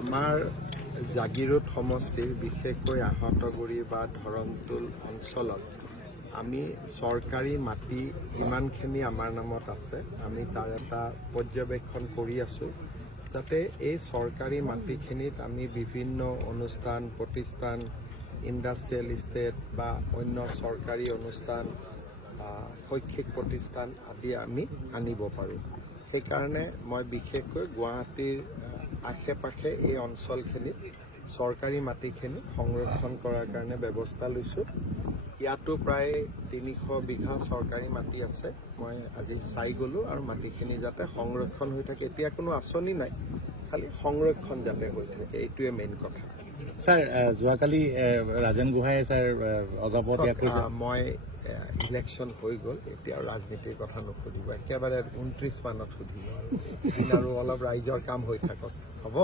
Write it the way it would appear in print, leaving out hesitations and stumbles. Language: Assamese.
আমাৰ জাগিৰোড সমষ্টিৰ বিশেষকৈ আহতগুৰি বা ধৰণটোল অঞ্চলত আমি চৰকাৰী মাটি ইমানখিনি আমাৰ নামত আছে, আমি তাৰ এটা পৰ্যবেক্ষণ কৰি আছোঁ যাতে এই চৰকাৰী মাটিখিনিত আমি বিভিন্ন অনুষ্ঠান প্ৰতিষ্ঠান ইণ্ডাষ্ট্ৰিয়েল ইষ্টেট বা অন্য চৰকাৰী অনুষ্ঠান শৈক্ষিক প্ৰতিষ্ঠান আদি আমি আনিব পাৰোঁ। সেইকাৰণে মই বিশেষকৈ গুৱাহাটীৰ আশে পাশে এই অঞ্চলখিনিত চৰকাৰী মাটিখিনি সংৰক্ষণ কৰাৰ কাৰণে ব্যৱস্থা লৈছোঁ। ইয়াতো প্ৰায় 300 বিঘা চৰকাৰী মাটি আছে। মই আজি চাই গ'লোঁ আৰু মাটিখিনি যাতে সংৰক্ষণ হৈ থাকে। এতিয়া কোনো আঁচনি নাই, খালি সংৰক্ষণ যাতে হৈ থাকে, এইটোৱে মেইন কথা। স্যাৰ যোৱাকালি ৰাজেন গোহাঁয়ে স্যাৰ অজাপত মই ইলেকশ্যন হৈ গ'ল, এতিয়া ৰাজনীতিৰ কথা নুসুধিব, একেবাৰে 29 মানত সুধিব আৰু অলপ ৰাইজৰ কাম হৈ থাকক, হ'ব।